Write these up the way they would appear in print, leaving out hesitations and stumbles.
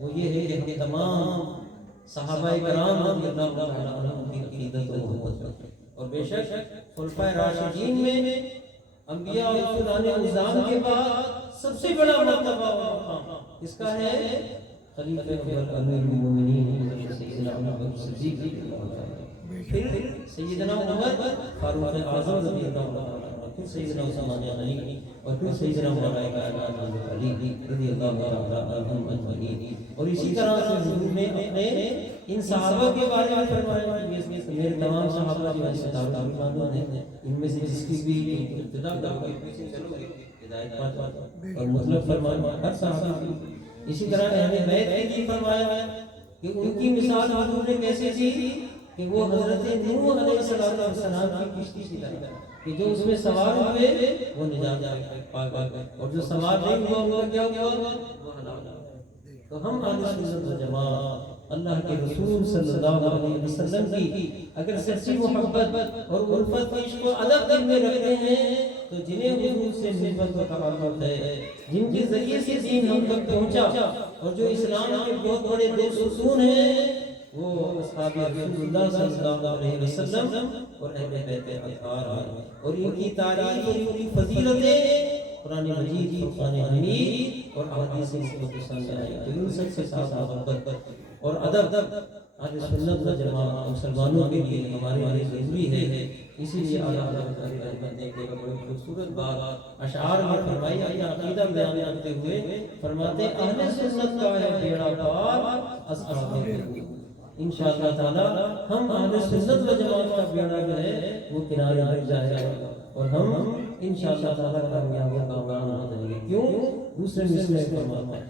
وہ یہ ہے کہ ہم تمام صحابہ کرام رضی اللہ تعالیٰ عنہم کی عقیدت و محبت کرتے ہیں۔ اور بے شک خلفائے راشدین میں انبیاء اور رسولان نظام کے بعد سب سے بڑا مرتبہ اور مقام اس کا ہے خلیفہ اول امیر المومنین حضرت سیدنا ابو بکر صدیق رضی اللہ تعالیٰ، پھر سیدنا عمر فاروق اعظم رضی اللہ تعالیٰ، پھر سیدنا عثمان غنی، اور پھر سیدنا مولانا کائنات حضرت علی رضی اللہ تعالیٰ عنہم اجمعین۔ اور اسی طرح سے حضور نے اپنے ان صحابہ کے بارے میں فرمایا کہ یہ میرے تمام صحابہ جو ہیں تعلق مانو ہیں، ان میں سے جس کی بھی ابتدا کرو گے چلو گے ہدایت پاتے اور مطلب فرمایا ہر صحابہ کی۔ اسی طرح اہل بیت کے لیے فرمایا ہے کہ ان کی مثال حضور نے کیسے دی کہ وہ حضرت نوح علیہ السلام کی کشتی کی طرح کہ جو اس میں سوار ہوئے وہ نجات پا گئے اور جو سوار نہیں ہوا وہ کیا ہوا وہ ہلاک ہوا۔ تو ہم اہل سنت و جماعت اللہ کے رسول صلی اللہ علیہ وسلم کی اگر سچی محبت اور الفت عشق و ادب دل میں رکھتے ہیں تو جنہیں حضور سے نسبت و تعلق ہے، جن کے ذریعے سے دین ہم تک پہنچا اور جو اسلام کے بہت بڑے دو ستون ہیں وہ اصحاب رسول اللہ صلی اللہ علیہ وسلم اور اہل بیت اطہار ہیں، اور ان کی تعریف اور ان کی فضیلتیں قرآن مجید، فرقان حمید اور احادیث مصطفیٰ سامنے آئی۔ تو ان سب سے ساتھ محبت اور ادب اہل سنت و جماعت مسلمانوں کے لیے ہمارے لیے ضروری ہے۔ اسی لیے اعلیٰ حضرت علی رحمت نے ایک بڑی خوبصورت بات اشعار میں فرمائی، اپنا عقیدہ بیان کرتے ہوئے فرماتے اہل سنت کا ہے بیڑا پار اصحاب رسول۔ انشاءاللہ تعالی ہم اہل سنت و جماعت کا بیڑا جو ہے وہ کنارے لگ جائے گا اور ہم انشاءاللہ تعالی کامیاب و کامیاب ہو جائیں گے۔ کیوں؟ دوسرے مصرع فرماتا ہے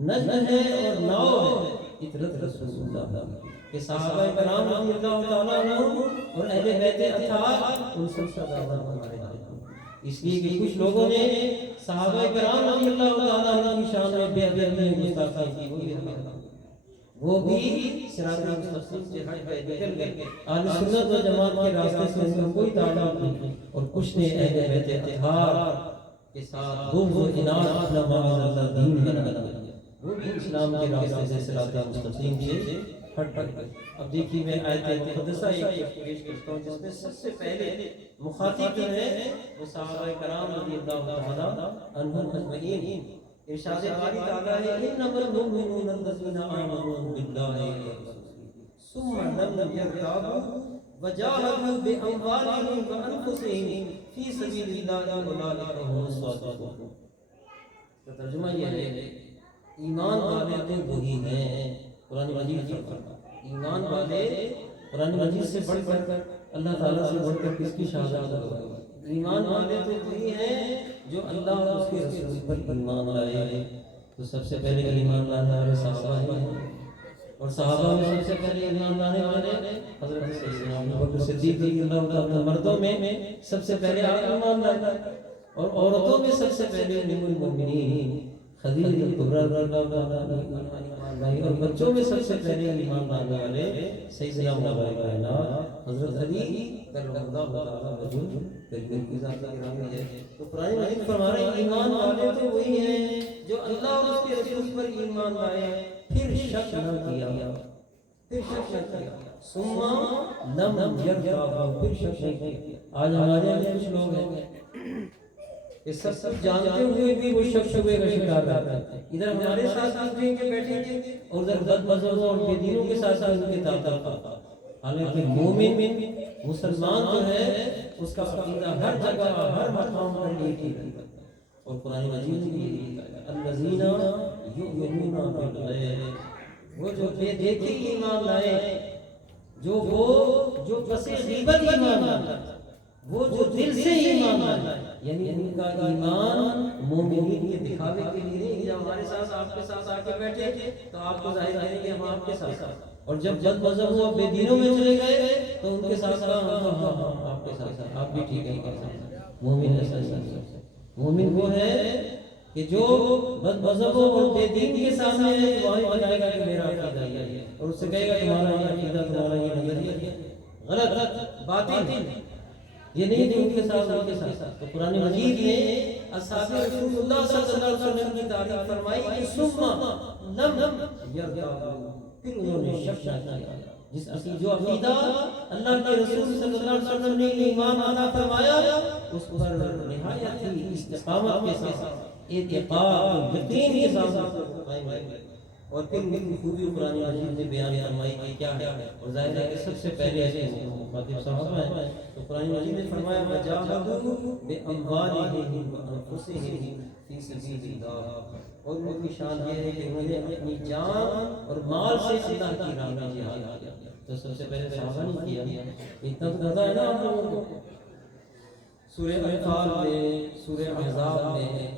نجم ہے اور ناؤ ہے اطرت رسول اللہ کہ صحابہ کرام رضی اللہ تعالیٰ عنہم اور اہل بیت اطہار ان سب کا زیادہ ہمارے ہیں۔ اس لیے کہ کچھ لوگوں نے صحابہ کرام رضی اللہ تعالیٰ عنہ کی شان میں بے ادبی گستاخی کی، وہ بھی صراط مستقیم سے ہٹ گئے، نکل گئے، اہل سنت و جماعت کے راستے سے ان کا کوئی تعلق نہیں۔ اور کچھ نے اہل بیت اطہار کے ساتھ بغض و عناد اپنا معاذ اللہ دین بنا لیا، وہ بھی اسلام کے راستے سے صراط مستقیم سے ہٹ گئے۔ اب دیکھیے میں آیت مقدسہ ایک پیش کرتا ہوں جس میں سب سے پہلے مخاطب جو ہے وہ صحابہ کرام رضی اللہ تعالیٰ عنہم اجمعین۔ ارشاد باری تعالیٰ ہے انما المؤمنون الذین آمنوا باللہ ثم لم یرتابوا وجاہدوا باموالہم وانفسہم فی سبیل اللہ اولئک هم الصادقون۔ ترجمہ یہ ہے ایمان والے تو وہی ہیں، قرآن مجید فرماتا ہے ایمان والے قرآن مجید سے بڑھ کر اللہ تعالیٰ سے بڑھ کر کس کی شہادت ہوگی؟ ایمان والے تو وہی ہیں جو اللہ اور اس کے رسول پر ایمان لائے۔ تو سب سے پہلے ایمان لانے والے صحابہ ہیں، اور صحابہ میں سب سے پہلے ایمان لانے والے حضرت سیدنا ابو بکر صدیق رضی اللہ تعالیٰ۔ مردوں میں سب سے پہلے آپ ایمان لائے، اور عورتوں میں سب سے پہلے ام المؤمنین خدیجہ کبریٰ رضی اللہ تعالیٰ عنہا، اور بچوں میں سب سے پہلے ایمان لانے والے سیدنا مولانا کائنات حضرت علی کرم اللہ تعالیٰ وجہ کلمہ کی ذات گرامی ہے۔ تو قرآن مجید فرما رہے ہیں ایمان والے تو وہی ہیں جو اللہ اور اس کے رسول پر ایمان لائے، پھر شک نہ کیا، ثم لم یرتابوا، پھر شک نہیں کیا۔ آج ہمارے یہاں کچھ لوگ ہیں کہ سب جانتے ہوئے بھی وہ شک شبے کا شکار رہتے ہیں، ادھر ہمارے ساتھ بیٹھیں گے اور ادھر بد مذہبوں اور بے دینوں کے ساتھ ان کے تعلق۔ حالانکہ مومن مسلمان جو ہے اس کا عقیدہ ہر جگہ ہر مقام پر ایک ہی ہے، اور قرآن مجید میں الذین یؤمنون بالغیب، وہ جو بے دیکھی ایمان لائے، جو بس غیبت ایمان لائے، وہ جو دل سے ایمان لائے، یعنی ان کا ایمان مومنین کے دکھاوے کے لیے نہیں، جب ہمارے ساتھ آپ کے ساتھ آ کے بیٹھے تو آپ کو ظاہر کریں گے ہم آپ کے ساتھ، اور جب بد مذہب و بے دینوں میں چلے گئے تو ان کے ساتھ ہاں آپ کے ساتھ آپ بھی ٹھیک ہے۔ مومن مومن وہ ہے کہ جو بد مذہبوں اور بے دین کے سامنے ہے وہی بتائے گا کہ میرا عقیدہ یہ ہے، اور اس سے کہے گا تمہارا یہ عقیدہ تمہارا یہ نظریہ غلط باطل، یہ نہیں کہ ان کے ساتھ۔ تو قرآن مجید نے اصحاب رسول اللہ صلی اللہ علیہ وسلم کی تعریف فرمائی کہ ثم لم یرتابوا، پھر انہوں نے شک نہ کیا، جو عقیدہ اللہ کے رسول صلی اللہ علیہ وسلم نے ایمان عطا فرمایا اس پر نہایت ہی استقامت کے ساتھ اعتقاد یقین کے ساتھ قائم رہے، اور پھر ان کی خوبی قرآن مجید میں بیان فرمائی کہ کیا ہے، اور ظاہر ہے کہ سب سے پہلے ایسے مخاطب صحابہ ہیں، تو قرآن مجید نے فرمایا وجاہدوا باموالہم وانفسہم فی سبیل اللہ، اور ان کی شان یہ ہے کہ انہوں نے اپنی جان اور مال سے اللہ کی راہ میں جہاد کیا، تو سب سے پہلے صحابہ نے کیا، اتنا تو پتہ ہے نا آپ لوگوں کو۔ سورہ انفال میں، سورہ احزاب میں،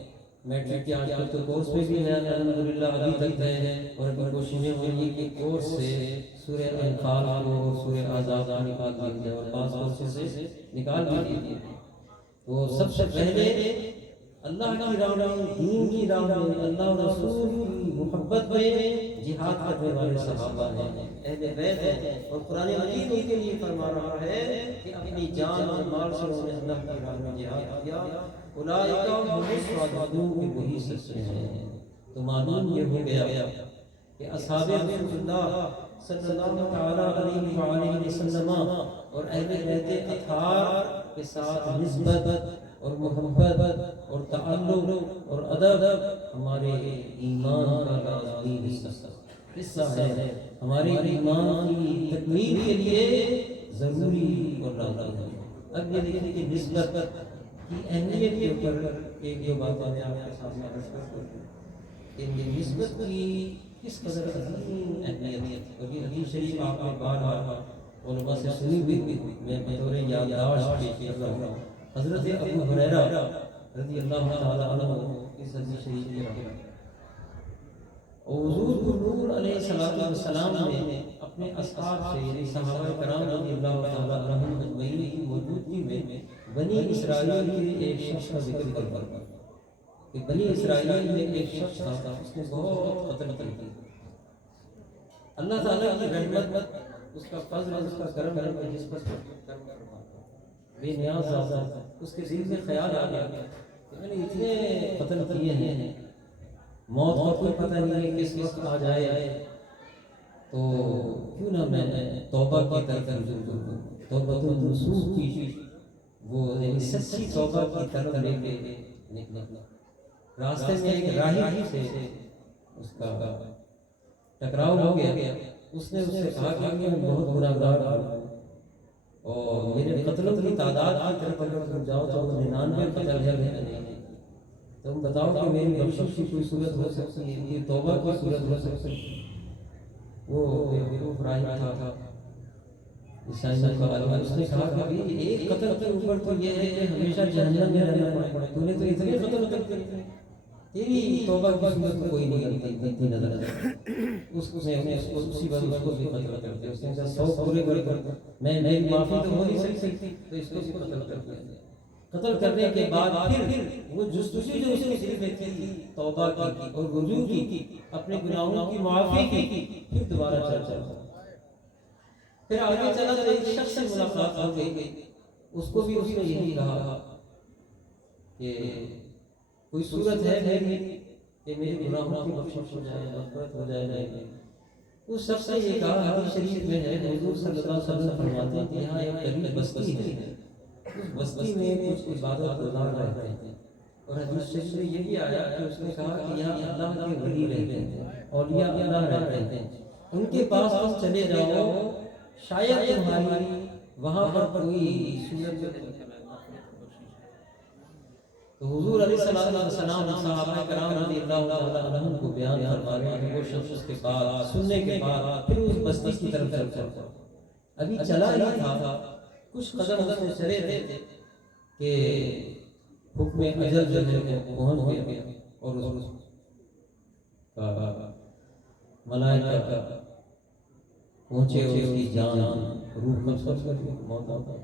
میٹرک کے آج کل تو کورس پہ بھی ہے الحمدللہ، ابھی تک ہے، اور ابھی کوششیں ہو رہی ہیں کہ کورس سے سورہ انفال کو اور سورہ احزاب کو نکال دیا جائے، اور 5 کورسز سے نکال بھی دیے۔ تو سب سے پہلے اللہ کی راہ میں، دین کی راہ میں، اللہ اور رسول کی محبت میں جہاد کرنے والے صحابہ ہیں، اہل بیت ہیں، اور قرآن مجید ان کے لیے فرما رہا ہے کہ اپنی جان اور مال سے انہوں نے اللہ کی راہ میں جہاد کیا، اولئک هم الصادقون، کہ وہی سچے ہیں۔ تو معلوم یہ ہو گیا کہ اصحاب رسول اللہ صلی اللہ تعالیٰ علیہ وآلہ وسلم اور اہل بیت اطہار کے ساتھ نسبت اور محبت اور تعلق اور ادب ہمارے ایمان کا لازمی حصہ ہے، ہمارے ایمان کی تکمیل کے لیے ضروری اور لازمی ہے۔ اب یہ دیکھیں کہ نسبت کی اہمیت کے اوپر ایک دو باتیں میں آپ کے سامنے عرض کرتا ہوں کہ نسبت کی کس قدر عظیم اہمیت، اور یہ حدیث شریف آپ نے بار بار علماء سے سنی ہوئی، میں بطور یادداشت پیش کر رہا ہوں۔ حضرت ابو ہریرہ رضی اللہ تعالیٰ عنہ اس حدیث شریف کی روایت، حضور نور علیہ السلام نے اپنے اصحاب سے، یعنی صحابہ کرام رضی اللہ تعالیٰ عنہم اجمعین کی موجودگی میں بنی اسرائیل کے ایک شخص کا ذکر کرتا کہ بنی اسرائیل میں ایک شخص تھا، اس نے بہت قتل کیا۔ اللہ تعالیٰ کی رحمت، اس کا فضل، اس کا کرم ہے، جس پر بے نیاز ذات ہے، اس کے دل میں خیال آ گیا کہ میں نے اتنے قتل کیے ہیں، موت کا کوئی پتہ نہیں ہے کس وقت آ جائے، تو کیوں نہ میں توبہ کی طرف رجوع کروں، توبہ النصوح کی، وہ سچی توبہ کی طرف لے کے نکلا۔ راستے میں ایک راہی سے اس کا ٹکراؤ ہو گیا، اس نے اس سے کہا کہ میں بہت گناہگار ہوں، اور میرے قتلوں کی تعداد کی طرف اگر تم جاؤ تو 99 قتل ہے، تم بتاؤ کہ میری بخشش کی کوئی صورت ہو سکتی ہے، یہ توبہ کی صورت ہو سکتی ہے۔ وہ بیوقوف راہی تھا عیسائیوں کا عالم، اس نے کہا کہ ایک قتل کے اوپر تو یہ ہے کہ ہمیشہ جہنم میں رہنا پڑے، تو نے تو اتنے قتل کرتے ہیں، تیری توبہ کی صورت کوئی نہیں بنتی نظر آتی۔ اس نے اسی وقت اس کو بھی قتل کر دیا، اس نے کہا 100 پورے کر میں میری معافی تو ہو نہیں سکتی، تو اس کو بھی قتل کر دیا۔ قتل کرنے کے بعد پھر وہ جستجو جو اس کے دل میں تھی توبہ کی اور رجوع کی، اپنے گناہوں کی معافی کی، پھر دوبارہ چل پھر آگے چلا تو ایک شخص سے ملاقات ہو گئی، اس کو بھی اس نے یہی کہا کہ کوئی صورت ہے میری کہ میرے گناہوں کی بخشش ہو جائے، مغفرت ہو جائے۔ اس شخص نے یہ کہا، حدیث شریف میں ہے، حضور صلی اللہ علیہ وسلم فرماتے ہیں کہ یہاں ایک قریب بستی ہے، اس بستی میں کچھ عبادت گزار رہتے ہیں، اور حدیث شریف میں یہ بھی آیا کہ اس نے کہا کہ یہاں اللہ کے ولی رہتے ہیں، اولیاء اللہ رہتے ہیں، ان کے پاس تم چلے جاؤ، شاید تمہاری وہاں پر کوئی صورت۔ تو حضور علیہ السلام صحابہ کرام رضی اللہ تعالیٰ عنہم کو بیان فرما رہے ہیں، وہ شخص اس کے بعد سننے کے بعد پھر اس بستی کی طرف چلتا، ابھی چلا ہی تھا، کچھ قدم اس میں چلے تھے کہ حکم اجل جو ہے پہنچ گیا، اور اس کا ملائکہ پہنچے اور اس کی جان روح قبض کر کے موت آ گئی۔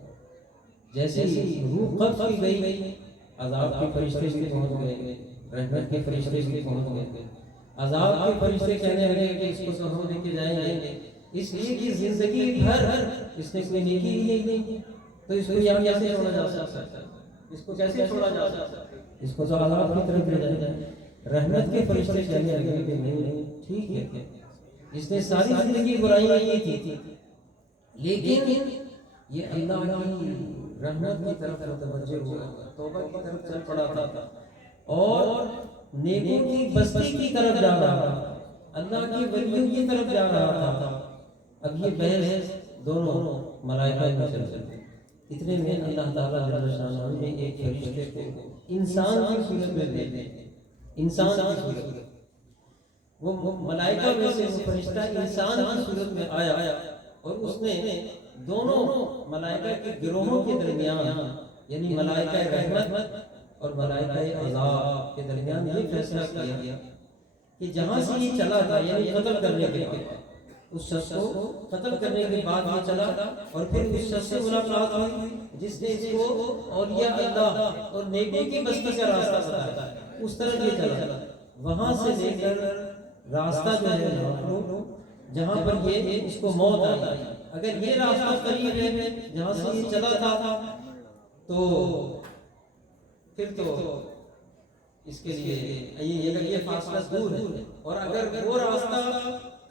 جیسے ہی روح قبض کی گئی، عذاب کے فرشتے بھی پہنچ گئے، رحمت کے فرشتے بھی پہنچ گئے۔ عذاب کے فرشتے کہنے لگے کہ اس کو تو ہم لے کے جائیں گے، اس لیے کہ زندگی بھر اس نے کوئی نیکی ہی نہیں کی، تو اس کو یہاں کیسے چھوڑا جا سکتا ہے، اس کو کیسے چھوڑا جا سکتا ہے، اس کو تو عذاب کی طرف لے جائے. رحمت کے فرشتے کہنے لگے کہ نہیں ٹھیک ہے، اس نے ساری زندگی برائیاں کی تھی لیکن یہ اللہ کی رحمت کی طرف متوجہ ہوا، توبہ کی طرف چل پڑا تھا اور نیکوں کی بستی کی طرف جا رہا تھا، اللہ کی ولیوں کی طرف جا رہا تھا. اب یہ بحث دونوں ملائکہ میں چل چلتے. اتنے میں اللہ تعالیٰ جل شانہ نے ایک فرشتے کو انسان کی صورت میں بھیجا. انسان کی صورت میں وہ ملائکہ میں سے وہ فرشتہ انسان کی صورت میں آیا اور اس نے دونوں ملائکہ کے گروہوں کے درمیان یعنی ملائکہ رحمت اور ملائکہ عذاب کے درمیان یہ فیصلہ کیا کہ جہاں سے یہ چلا تھا یعنی قتل کرنے کے بعد اس شخص کو قتل کرنے کے بعد یہ چلا اور پھر اس شخص سے ملاقات ہوئی جس نے اس کو اولیاء اللہ اور نیکوں کی بستی کا راستہ بتایا. اس طرح یہ چلا وہاں سے لے کر راستہ جو ہے جہاں پر یہ اس کو موت آئی. اگر یہ راستہ قریب ہے جہاں سے یہ چلا تھا تو پھر تو اس کے لیے یہ فاصلہ دور ہے، اور اگر وہ راستہ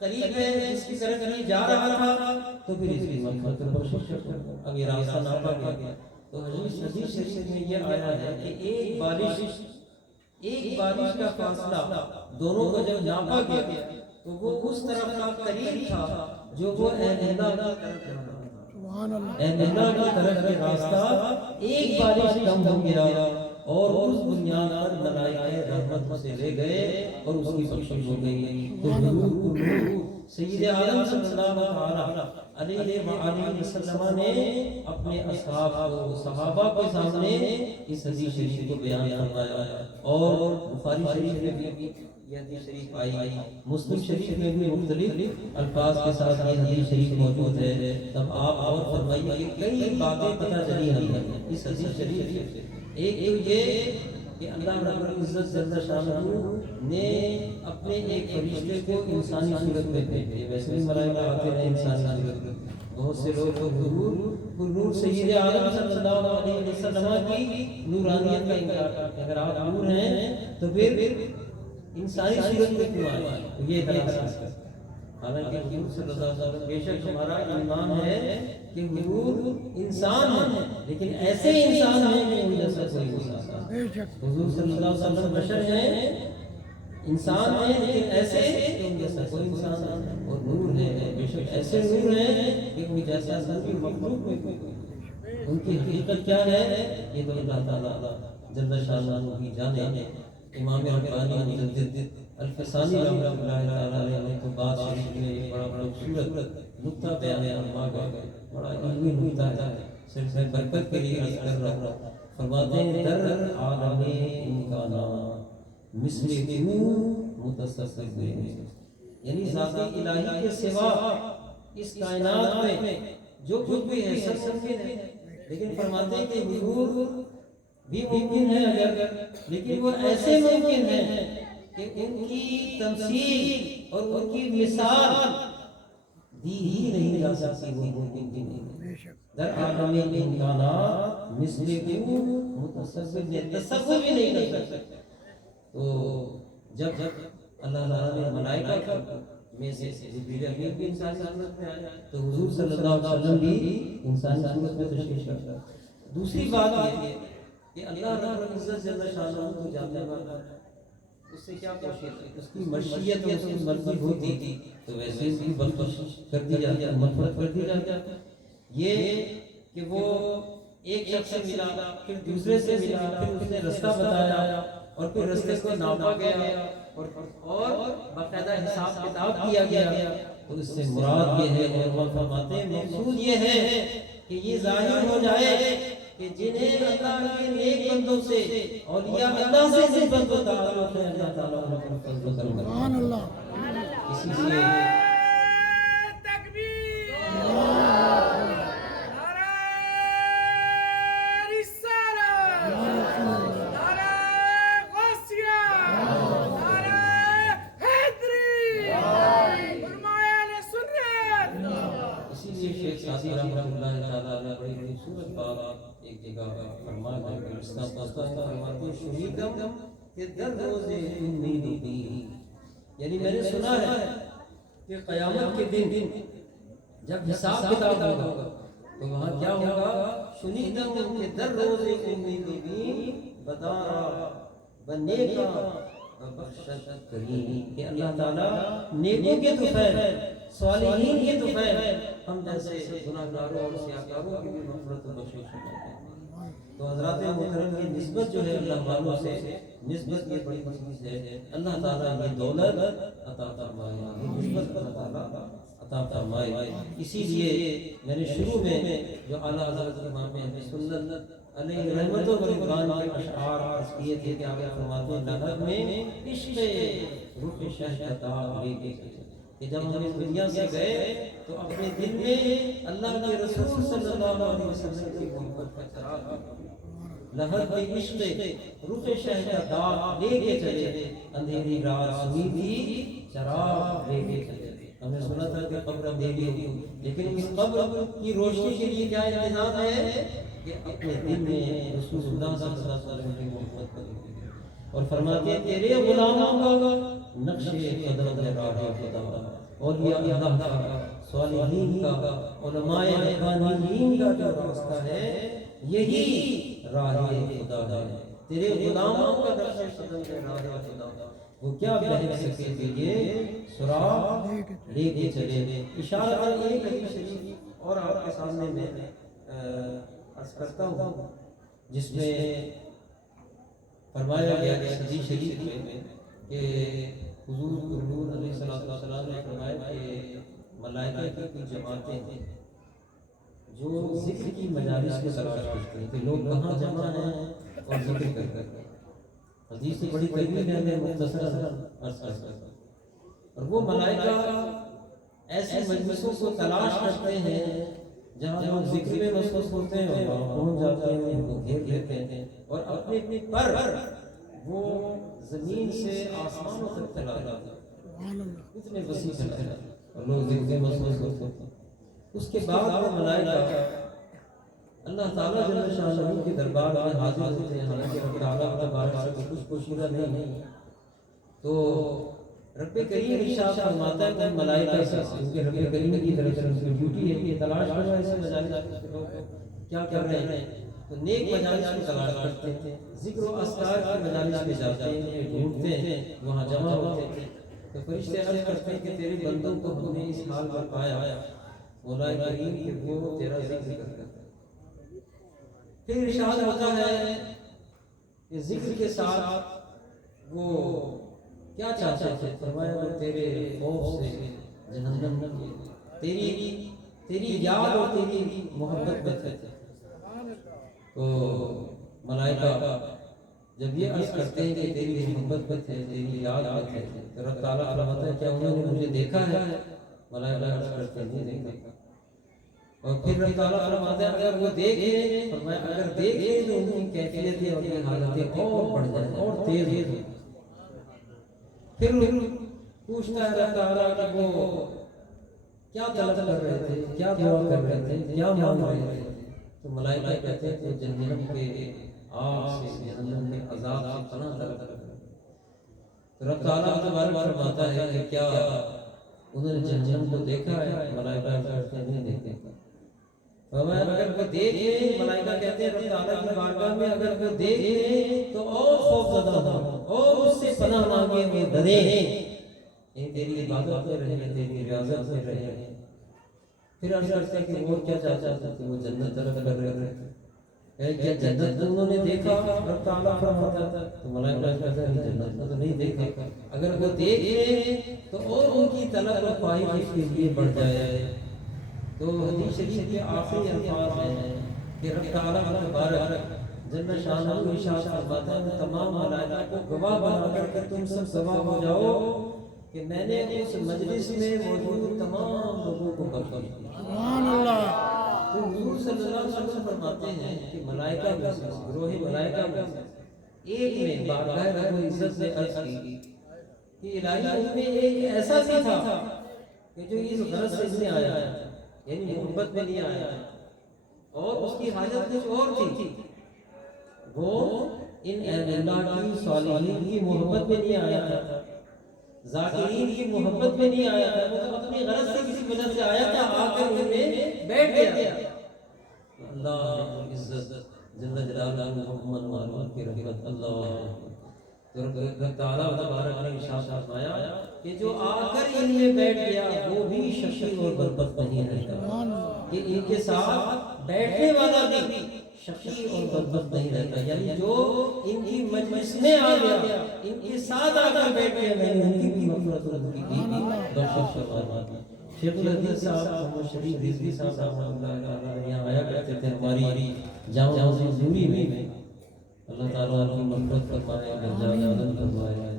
قریب ہے جس کی طرف نہیں جا رہا تھا تو پھر اس کی مغفرت اور بخشش کرو. اب یہ راستہ ناپا گیا تو حدیث شریف میں یہ آیا ہے کہ ایک بارش کا فاصلہ دونوں کو جب ناپا گیا تو وہ اس طرف کا قریب تھا جو وہ اہل اللہ کی طرف جا رہا تھا. اہل اللہ کی طرف کا راستہ ایک بارش کم ہو گیا اور اس بنیاد پر ملائکہ رحمت سے لے گئے اور اس کی بخشش ہو گئی. تو سید عالم صلی اللہ علیہ وآلہ وسلم نے اپنے اصحاب کو صحابہ کے سامنے اس حدیث شریف کو بیان فرمایا اور بخاری شریف میں بھی یہ حدیث شریف آئی، مسلم شریف میں بھی مختلف الفاظ کے ساتھ یہ حدیث شریف موجود ہے. تب آپ اور فرمائیے کہ کئی باتیں پتہ چلی ہمیں اس حدیث شریف سے. ایک تو یہ کہ اللہ رب العزت جل شانہ نے اپنے ایک فرشتے کو انسانی صورت میں بھیجا. ویسے بھی ملائکہ آتے ہیں انسانی صورت میں. بہت سے لوگ تو حضور سید عالم صلی اللہ علیہ وسلم کی نورانیت کا انکار کرتے ہیں. اگر آپ نور ہیں تو پھر انسانی صورت میں کیوں آئے؟ یہ اعتراض کرتے ہیں. حالانکہ حضور صلی اللہ علیہ وسلم بے شک ہمارا ایمان ہے کہ حضور انسان ہے لیکن ایسے انسان ہیں کہ ان جیسا کوئی انسان نہیں. حضور صلی اللہ علیہ وسلم بشر ہیں، انسان ہیں لیکن ایسے کہ ان جیسا کوئی انسان نہیں. اور نور ہے، بے شک ایسے نور ہیں کہ ان جیسا کوئی مخلوق میں کوئی. ان کی حقیقت کیا ہے یہ تو اللہ تعالیٰ جل شانہ کی جانے. امام ربانی مجدد الفسانی رحمۃ اللہ تعالیٰ علیہ نے تو بات شریف میں ایک بڑا خوبصورت نقطہ بیان فرما گئے. بڑا علمی نقطہ ہے، صرف میں برکت کے لیے عرض کر رہا ہوں. فرماتے ہیں در عالم امکانات مثل متصف یعنی ذات الہی کے سوا اس کائنات میں جو کچھ بھی ہے سب ممکن ہے. لیکن فرماتے ہیں کہ حضور بھی ممکن ہے اگر، لیکن وہ ایسے ممکن ہے کہ ان کی تمثیل اور ان کی مثال دی ہی نہیں جا سکتی. وہ ممکن بھی نہیں. در عالم امکانات مثل متصور تصور بھی نہیں کر سکتے. تو جب اللہ تعالیٰ نے ملائکہ میں سے جبریل امین بھی انسانی صورت میں آیا تو حضور صلی اللہ علیہ وسلم بھی انسانی صورت میں تشریف لایا. دوسری بات یہ ہے کہ اللہ رب العزت جل شانہ کو جاننے والا ہے، اس سے کیا کوشش ہے؟ اس کی مشیت اور اس کی مرضی ہوتی تھی تو ویسے ہی بخشش کر دی جاتی ہے، مغفرت کر دی جاتی ہے. یہ کہ وہ ایک شخص سے ملا پھر دوسرے سے ملا پھر اس نے رستہ بتایا اور پھر رستے کو ناپا گیا اور باقاعدہ حساب کتاب کیا گیا تو اس سے مراد یہ ہے اور فرماتے ہیں مقصود یہ ہے کہ یہ ظاہر ہو جائے کہ جنہیں اللہ کے نیک بندوں سے اولیاء اللہ سے نسبت و تعلق ہے اللہ تعالیٰ ان پر فضل و کرم کرے. سبحان اللہ. اسی سے شیخ سعدی رحمۃ اللہ تعالیٰ نے بڑی خوبصورت بات ایک جگہ فرمان ہے کہ اس طرح فرماتے ہیں شہیدم کہ در روز امید بھی، یعنی میں نے سنا ہے کہ قیامت کے دن جب حساب کتاب ہوگا تو وہاں کیا ہوگا، شنیدم کہ در روز امید بھی بدارا بنے کا بخشت کریم، کہ اللہ تعالیٰ نیکوں کے طفیل صالحین کے طفیل ہم جیسے گناہگاروں اور سیاہکاروں کی بھی مغفرت و بخشش فرماتے ہیں۔ تو حضرات محترم کی نسبت جو ہے اللہ والوں سے نسبت یہ بڑی چیز ہے، اللہ تعالیٰ یہ دولت عطا فرمائے، یہ نسبت اللہ تعالیٰ عطا فرمائے۔ اسی لیے میں نے شروع میں جو اعلیٰ حضرت امام اہل سنت علیہ رحمت و رضوان کے اشعار عرض کیے تھے کہ آپ فرماتے ہیں لہب میں عشق رخ شہداء لے کے، کہ جب ہم اس دنیا سے گئے تو اپنے دل میں اللہ کے رسول صلی اللہ علیہ وسلم کی محبت کا چراغ، لہب میں عشق رخ شہداء لے کے چلے، اندھیری رات سوئی تھی چراغ لے کے چلے۔ ہم نے سنا تھا کہ قبر اندھیری ہوگی، لیکن اس قبر کی روشنی کے لیے کیا انتظام ہے کہ اپنے دل میں رسول اللہ صلی اللہ علیہ وسلم کی محبت کریں، اور فرماتے ہیں تیرے غلاموں کا نقش قدم ہے راہ خدا، اولیاء اللہ کا، صالحین کا، علماء ربانیین کا جو راستہ ہے یہی راہ خدا ہے، تیرے غلاموں کا نقش قدم ہے راہ خدا، وہ کیا بہن سکے کہ یہ سراغ لے کے چلے۔ اشارہ پر ایک حدیث شریف اور آپ کے سامنے میں عرض کرتا ہوں، جس میں فرمایا گیا کہ حدیث شریف میں کہ حضور علیہ السلام نے فرمایا کہ ملائکہ کی کچھ جماعتیں ہیں جو ذکر کی مجالس کی تلاش کرتے ہیں کہ لوگ کہاں جمع ہیں اور ذکر کرتے ہیں۔ حدیث سے بڑی طویل ہے، میں مختصر عرض کرتا ہوں۔ اور وہ ملائکہ ایسی مجلسوں کو تلاش کرتے ہیں جہاں لوگ ذکر میں مصروف ہوتے ہیں، اور وہاں پہنچ جاتے ہیں، ان کو گھیر لیتے ہیں اور اپنے اپنے پر وہ زمین سے آسمانوں تک پھیلا جاتے ہیں، اتنے وسیع پھیلا جاتے ہیں اور لوگ ذکر میں مصروف ہوتے ہیں۔ اس کے بعد وہ ملائکہ اللہ تعالیٰ جل شانہ کے دربار میں حاضر ہوتے ہیں، حالانکہ رب تعالیٰ تبارک سے کچھ پوشیدہ نہیں، تو رب کریم ارشاد فرماتا ہے کہ ملائکہ سے، کیونکہ رب کریم کی طرف سے ڈیوٹی ہے کہ تلاش کرو ایسے مجالس کے لوگ کیا کر رہے ہیں، تو نیک مجالس کی تلاش کرتے ہیں، ذکر و اذکار کی مجالس میں جاتے ہیں، ڈھونڈتے ہیں، وہاں جمع ہوتے ہیں۔ تو فرشتے عرض کرتے ہیں کہ تیرے بندوں کو ہم نے اس حال پر پایا، مولا کریم کہ وہ تیرا ذکر کرتے ہیں۔ پھر ارشاد ہوتا ہے کہ ذکر کے ساتھ وہ کیا چاہتے تھے، فرمایا وہ تیرے خوف سے جہنم نہ کیے، تیری یاد اور تیری محبت میں تھے۔ تو ملائکہ جب یہ عرض کرتے ہیں کہ تیری محبت میں تھے، تیری یاد میں تھے، تو رب تعالیٰ فرماتا ہے کیا انہوں نے مجھے دیکھا ہے؟ ملائکہ عرض کرتے ہیں نہیں دیکھا۔ اور پھر رب تعالیٰ فرماتا ہے اگر وہ دیکھیں، فرمایا اگر دیکھیں تو ان کی کیفیتیں اور حالتیں اور بڑھ جائیں اور تیز ہو۔ پھر پوچھتا ہے رب تعالیٰ کہ وہ کیا طلب کر رہے تھے، کیا دعا کر رہے تھے، کیا مانگ رہے تھے، تو ملائکہ کہتے ہیں کہ جہنم کے آگ سے، جہنم کے عذاب سے پناہ طلب کر رہے تھے۔ تو رب تعالیٰ تبارک فرماتا ہے کہ کیا انہوں نے جہنم کو دیکھا ہے؟ ملائکہ کہتے ہیں نہیں دیکھا۔ فرمایا اگر وہ دیکھیں، ملائکہ کہتے ہیں رب تعالیٰ کی بارگاہ میں اگر وہ دیکھیں تو اور خوف زدہ ہو اور اس سے پناہ مانگیں، وہ ڈریں، تیری عبادت میں رہیں، تیری ریاضت میں رہیں۔ پھر عرض کرتے ہیں کہ وہ کیا چاہتا تھا کہ وہ جنت طرف کر رہے تھے، کیا جنت انہوں نے دیکھا؟ رب تعالیٰ فرماتا تھا تو ملائکہ کہتے ہیں جنت تو نہیں دیکھا، اگر وہ دیکھیں تو اور ان کی طلب اور خواہش اس کے لیے بڑھ جائے۔ تو حدیث شریف کے آخری الفاظ ہیں کہ رب تعالیٰ تبارک جل شانہ ارشاد فرماتا ہے تمام ملائکہ کو گواہ بنا کر کے تم سب گواہ ہو جاؤ کہ میں نے اس مجلس میں موجود تمام لوگوں کو بخش دیا۔ سبحان اللہ۔ تو حضور صلی اللہ علیہ وسلم فرماتے ہیں کہ ملائکہ میں سے، گروہ ملائکہ میں سے ایک نے بارگاہ رب العزت سے عرض کی کہ الہی ان میں ایک ایسا بھی تھا کہ جو اس غرض سے اس میں آیا ہے، یعنی محبت میں نہیں آیا، اور اس کی حاجت کچھ اور تھی، وہ ان اللہ کی صالحین کی محبت میں نہیں آیا تھا، ذاکرین کی محبت میں نہیں آیا تھا، وہ اپنی غرض سے کسی وجہ سے آیا تھا، آ کر ان میں بیٹھ گیا۔ اللہ عزت جل جلالہ محمد معلوم کی رحمت اللہ رب تعالیٰ تبارک نے ارشاد فرمایا کہ جو آ کر ان میں بیٹھ گیا وہ بھی شقی اور بربخت نہیں رہتا، کہ ان کے ساتھ بیٹھنے والا بھی شقی اور بربخت نہیں رہتا، یعنی جو ان کی مجلس میں آ گیا، ان کے ساتھ آ کر بیٹھ گیا، میں نے ان کی بھی مغفرت اور ان کی بھی بخشش فرمائی۔ شیخ الحدیث صاحب محمد شریف رضوی صاحب رحمۃ اللہ علیہ یہاں آیا کرتے تھے ہماری جامع مسجد زوری میں، اللہ تعالیٰ ان کی مغفرت فرمائے، درجات بلند فرمائے،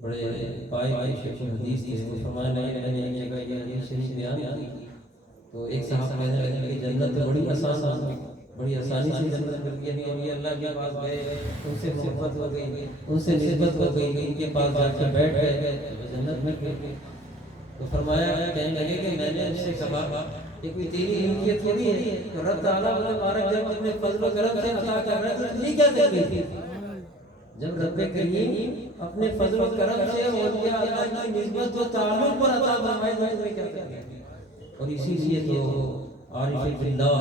بڑے پائے شیخ الحدیث تھے۔ وہ فرمایا میں نے ایک جگہ یہ حدیث شریف بیان کی تو ایک صاحب کہنے لگے کہ جنت تو بڑی آسان ہے، بڑی آسانی سے جنت ملتی ہے، اور یہ اللہ کے پاس گئے، ان سے محبت ہو گئی، ان سے نسبت ہو گئی، ان کے پاس جا کے بیٹھ گئے، جنت مل گئی۔ تو فرمایا کہنے لگے کہ میں نے ان سے کہا کہ کوئی تیری ملکیت تھوڑی ہے، تو رب تعالیٰ تبارک جب اپنے فضل و کرم سے عطا کر رہا ہے تو تجھے کیا تکلیف ہے؟ جب رب کریم اپنے فضل و کرم سے اولیاء اللہ کی نسبت و تعلق پر عطا فرمائے تو تمہیں کیا تکلیف ہے؟ اور اسی لیے تو عارف باللہ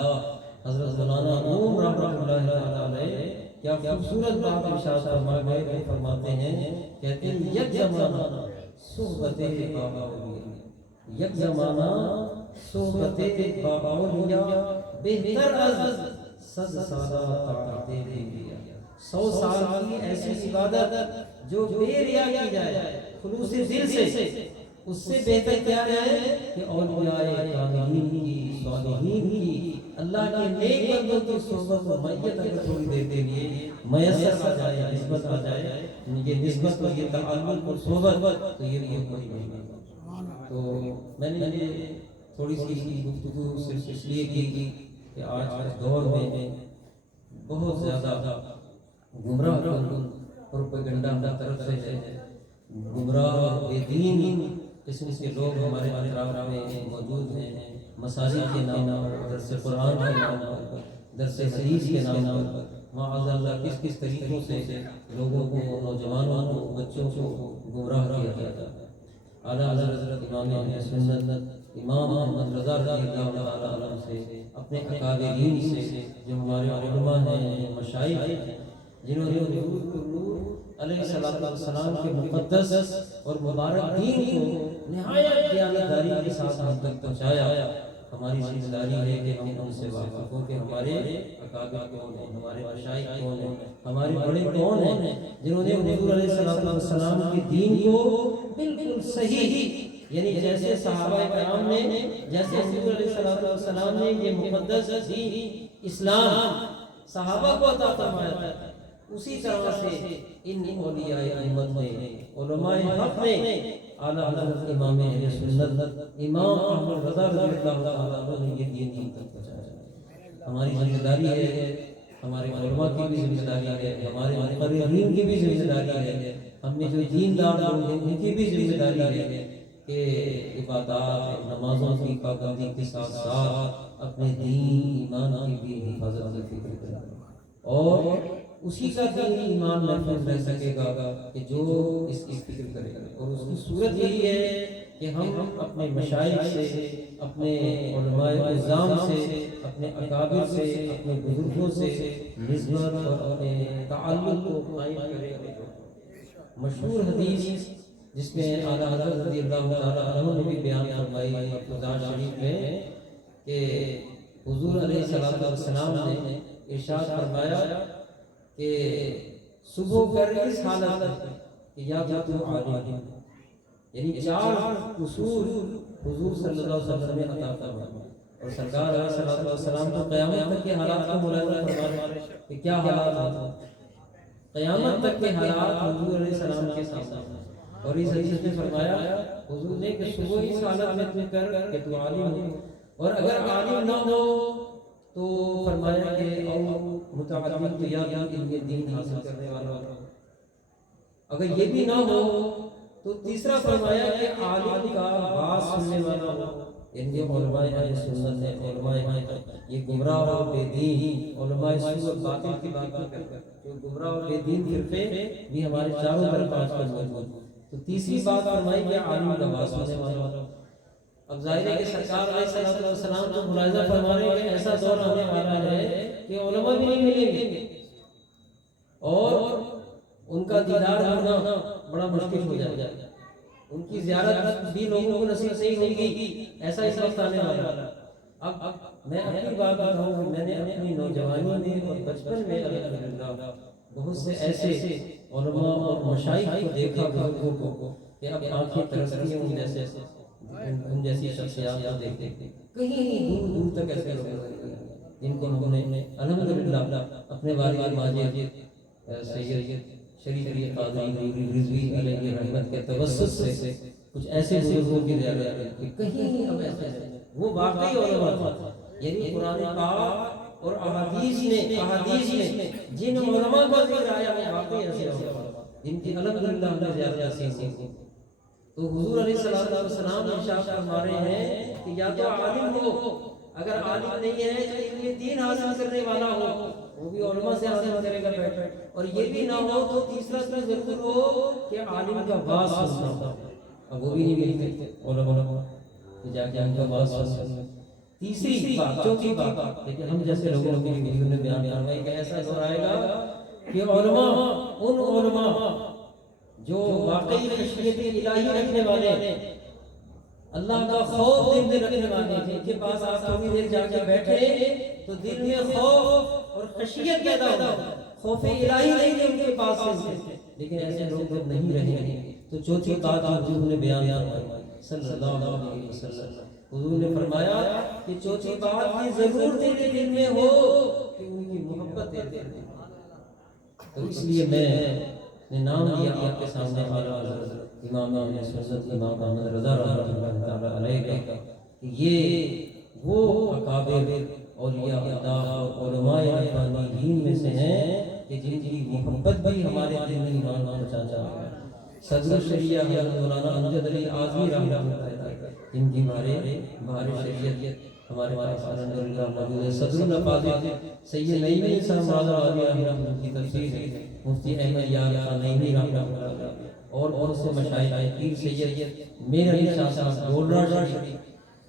حضرت مولانا نور رحمۃ اللہ تعالیٰ علیہ کیا خوبصورت بات ارشاد فرما گئے، وہ فرماتے ہیں، کہتے ہیں یک زمانہ صحبت بابا اولیاء، یک زمانہ صحبت بابا اولیاء بہتر از 100 سالہ طاعت انبیاء۔ 100 سال کی ایسی عبادت جو بے ریا کی جائے خلوص دل سے، اس سے بہتر کیا ہے کہ اولیاء کاملین کی، صالحین کی، اللہ کے نیک بندوں کی صحبت و میت اگر تھوڑی دیر کے لیے میسر آ جائے، نسبت آ جائے، یہ نسبت اور یہ تعلق اور صحبت، تو یہ بہت بڑی نعمت ہے۔ تو میں نے یہ تھوڑی سی گفتگو صرف اس لیے کی کہ آج کے دور میں بہت زیادہ گمراہ پروپیگنڈا ہر طرف سے ہے، گمراہ بے دین قسم کے لوگ ہمارے اطراف میں موجود ہیں، مساجد کے نام پر، درس قرآن کے نام پر، درس حدیث کے نام پر، معاذ اللہ کس طریقوں سے لوگوں کو، نوجوانوں کو، بچوں کو گمراہ کیا جاتا ہے۔ اعلیٰ حضرت امام اہل سنت امام محمد رضا رضی اللہ تعالیٰ عنہ سے، اپنے اکابرین سے، جو ہمارے علماء ہیں، مشائخ ہیں، جنہوں نے حضور علیہ السلام کے مقدس اور مبارک دین کو نہایت دیانتداری کے ساتھ ہم تک پہنچایا، ہماری ذمہ داری ہے کہ ہم ان سے واقف ہوں کہ ہمارے اکابر کون ہیں، ہمارے مشائخ کون ہیں، ہمارے بڑے کون ہیں، جنہوں نے حضور علیہ السلام کے دین کو بالکل صحیح، یعنی جیسے صحابہ کرام نے، جیسے حضور علیہ السلام نے یہ مقدس دین اسلام صحابہ کو عطا فرمایا تھا، اسی طرح سے ان اولیاء امت نے، علماء حق نے، اعلیٰ حضرت امام اہل سنت امام احمد رضا رضی اللہ تعالیٰ عنہ نے یہ دین تک پہنچایا۔ ہماری ذمہ داری ہے، ہمارے علماء کی بھی ذمہ داری ہے، ہمارے مقررین کی بھی ذمہ داری ہے، ہم میں جو دیندار لوگ ہیں ان کی بھی ذمہ داری ہے کہ عبادات، نمازوں کی پابندی کے ساتھ ساتھ اپنے دین ایمان کی بھی حفاظت کی فکر کریں، اور اسی کا دین ایمان محفوظ رہ سکے گا کہ جو اس کی فکر کرے گا۔ اور اس کی صورت یہی ہے کہ ہم اپنے مشائخ سے، اپنے علماء اعظام سے، اپنے اکابر سے، اپنے بزرگوں سے نسبت اور اپنے تعلق کو قائم کریں۔ مشہور حدیث جس میں اعلیٰ حضرت رضی اللہ تعالیٰ عنہ نے بھی بیان فرمائی مفروضات شریف میں کہ حضور علیہ السلام نے ارشاد فرمایا کہ صبح کر اس حالت میں کہ یا تو عالم، یعنی 4 اصول حضور صلی اللہ علیہ وسلم نے عطا فرمائے، اور سرکار علیہ السلام کو قیامت تک کے حالات کو ملاحظہ فرمائے کہ کیا حالات ہیں، قیامت تک کے حالات حضور علیہ السلام کے سامنے۔ اور اس حدیث میں فرمایا حضور نے کہ صبح اس حالت میں تم کر کہ تو عالم ہو، اور اگر عالم نہ ہو تو فرمایا کہ او متعلم تو یا علم دین حاصل کرنے والا ہو، اگر یہ بھی نہ ہو تو تیسرا فرمایا کہ عالم کا بات سننے والا ہو، ان کے علماء اہل سنت ہیں، علماء یہ گمراہ اور بے دین علماء سوء باطل کی بات کرتے ہیں، جو گمراہ اور بے دین فرقے بھی ہمارے چاروں طرف آج کل موجود ہیں۔ تو تیسری بات فرمائی کہ عالم کا واس ہونے والا۔ اب ظاہر ہے کہ سرکار علیہ السلام تو ملاحظہ فرما رہے ہیں کہ ایسا دور آنے والا ہے کہ علماء بھی نہیں ملیں گے اور ان کا دیدار ہونا بڑا مشکل ہو جائے گا، ان کی زیارت بھی لوگوں کو نصیب نہیں ہوگی، ایسا اس وقت آنے والا ہے۔ اب میں اپنی بات بتاؤں کہ میں نے اپنی نوجوانی میں اور بچپن میں الحمدللہ بہت سے ایسے علماء اور مشائخ کو دیکھا، بزرگوں کو، کہ اب آنکھیں ترستی ہیں ان جیسی شخصیات کو دیکھتے، کہیں دور دور تک ایسے لوگ جن کو ہم نے الحمدللہ اپنے والد ماجد سید شریف علی قادری رضوی علیہ رحمت کے توسط سے کچھ ایسے بزرگوں کی زیارت کہ کہیں ہم ایسے ہیں وہ واقعی علماء تھا، یعنی قرآن پاک اور احادیث میں جن علماء کا ذکر آیا وہ واقعی ایسے علماء جن کی الحمدللہ ہم نے زیارت حاصل کی۔ تو حضور علیہ السلام ارشاد فرما رہے ہیں کہ یا تو عالم ہو، اگر عالم نہیں ہے تو یہ دین حاصل کرنے والا ہو، وہ بھی علماء سے حاصل کرے گا بیٹھ، اور یہ بھی نہ ہو تو تیسرا ضرور ہو کہ عالم کا واس ہونا، اب وہ بھی نہیں ملتے علماء کہ جا کے ان کا واس ہونا۔ تیسری بات، چوتھی بات، لیکن ہم جیسے لوگوں کی ویڈیو نے بیان فرمائی کہ ایسا دور آئے گا کہ علماء، ان علماء جو واقعی خشیت الہی رکھنے والے ہیں، اللہ کا خوف دل میں رکھنے والے ہیں، ان کے پاس آپ تھوڑی دیر جا کے بیٹھے تو دل میں خوف اور خشیت پیدا ہوگا، خوف الہی نہیں ہے ان کے پاس سے، لیکن ایسے لوگ جب نہیں رہے تو چوتھی بات حضور نے بیان فرمائی صلی اللہ علیہ وسلم، حضور نے فرمایا کہ چوتھی بات یہ ضرور تیرے دل میں ہو کہ ان کی محبت تیرے دل میں۔ تو اس لیے میں نے نام لیا آپ کے سامنے اعلیٰ حضرت امام اہل سنت امام احمد رضا رحمۃ اللہ تعالیٰ علیہ کا کہ یہ وہ اکابر اولیاء اللہ اور علماء ربانیین میں سے ہیں کہ جن کی محبت بھی ہمارے دل میں ایمان پہنچاتا ہے۔ صدر الشریعہ حضرت مولانا امجد علی اعظمی رحمۃ اللہ تعالیٰ جن کی بہار شریعت ہمارے پاس الحمدللہ موجود ہے، صدر الافاضل سید نعیمی صاحب مولانا علی رحمۃ اللہ کی تفسیر ہے، مفتی احمد یار خان نعیمی رحمۃ اللہ اور بہت سے مشائخ پیر سید میر علی شاہ صاحب ڈولرا شریف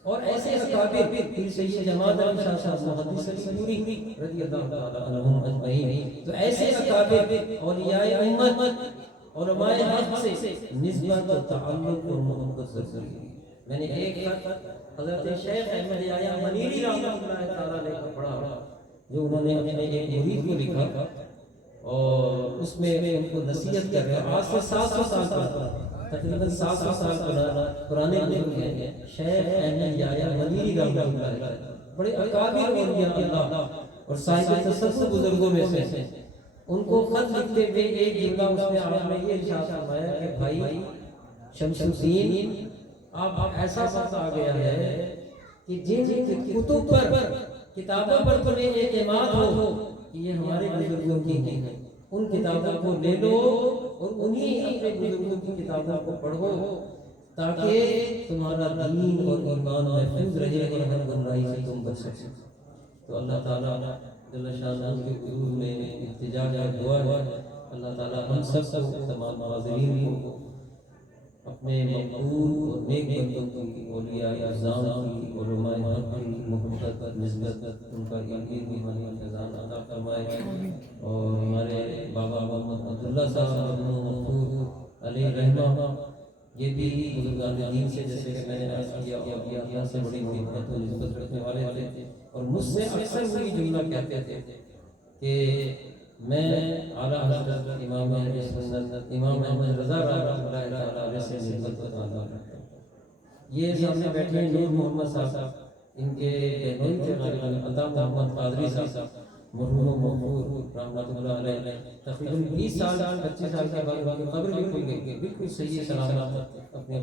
اور ایسے اکابر پیر سید جماعت علی شاہ صاحب محدث علی پوری رضی اللہ تعالی عنہم اجمعین۔ تو ایسے اکابر اولیاء امت علماء حق سے نسبت و تعلق اور محبت ضروری ہے۔ میں نے ایک خط حضرت شیخ احمد یحییٰ منیری رحمۃ اللہ تعالی علیہ کو پڑھا جو انہوں نے اپنے ایک مرید کو لکھا اور اس میں ان کو نصیحت کر رہے ہیں، آج سے 700 سال پہلے، تقریباً 700 سال پرانے گزرے ہیں شیخ احمد یحییٰ منیری رحمۃ اللہ تعالی، بڑے اکابر اولیاء اللہ اور صاحب تصوف بزرگوں میں سے، ان کو خط لکھتے ہوئے ایک جملہ اس میں آپ نے یہ ارشاد فرمایا کہ بھائی شمس الدین، اب ایسا وقت آ گیا ہے کہ جن کتب پر کتابوں پر تمہیں اعتماد ہو کہ یہ ہمارے بزرگوں کی ہیں، ان کتابوں کو لے لو اور انہی اپنے بزرگوں کی کتابوں کو پڑھو تاکہ تمہارا دین اور ایمان محفوظ رہے اور ہر گمراہی سے تم بچ سکو۔ تو اللہ تعالیٰ جل شانہ کے حضور میں التجا ہے، دعا ہے، اللہ تعالیٰ ہم سب کو، تمام حاضرین کو اپنے مقبول اور نیک بندوں کی، اولیاء اعظام کی، علماء حق کی محبت نسبت ان کا یقین ایمانی فیضان عطا فرمائے، اور ہمارے بابا محمد عبداللہ صاحب غفور علیہ رحمہ یہ بھی بزرگان دین سے، جیسے کہ میں نے عرض کیا، اولیاء سے بڑی محبت و نسبت رکھنے والے تھے اور مجھ سے اکثر وہی جملہ کہتے تھے کہ میں اعلیٰ حضرت امام اہل سنت امام احمد رضا رحمۃ اللہ تعالیٰ علیہ سے نسبت بتانا کرتا ہوں۔ یہ سامنے بیٹھے ہیں نور محمد صاحب، ان کے بہنوئی تھے غالباً عطا محمد قادری صاحب مرحوم و مغفور رحمۃ اللہ علیہ، تقریباً 20 سال 25 سال کے بعد ان کی قبر بھی کھل گئی، بالکل صحیح سلامت اپنے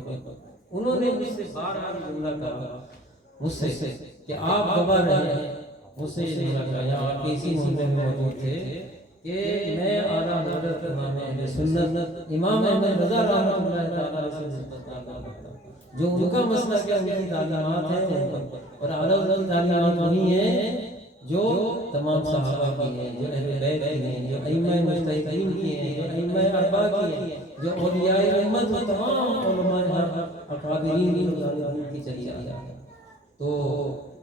انہوں نے مجھ سے بار بار جملہ کہا مجھ سے کہ آپ گواہ رہے ہیں، مجھ سے یہ جملہ کہا، یہاں آپ اسی محلے میں موجود تھے کہ میں اعلیٰ حضرت امام اہل سنت امام احمد رضا رحمۃ اللہ تعالیٰ سے نسبت کرتا ہوں۔ جو ان کا مسئلہ کیا ان کی تعلیمات ہیں اور اعلیٰ تعلیمات وہی ہیں جو تمام صحابہ کی ہیں، جو اہل بیت کی ہیں، جو ائمہ مجتہدین کی ہیں، جو ائمہ اربعہ کی ہیں، جو اولیاء امت و تمام علماء اکابرین کی چلی آئی ہے۔ تو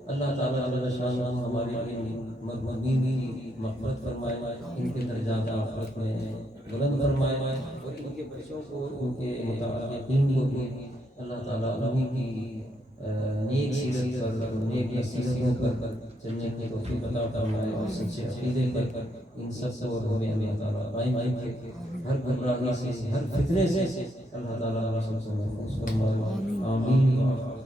اللہ تعالیٰ جل شانہ ہمارے مرحومین کی مغفرت فرمائے، ان کے درجات آخرت میں بلند فرمائے اور ان کے بچوں کو، ان کے متعلقین کو بھی اللہ تعالیٰ انہیں کی نیک سیرت پر، نیک نصیحتوں پر چلنے کی توفیق عطا فرمائے اور سچے عقیدے پر ان سب کو اور ہمیں اللہ تعالیٰ قائم رکھے، ہر گمراہی سے، ہر فتنے سے اللہ تعالیٰ ہم سب سے محفوظ فرمائے۔ آمین۔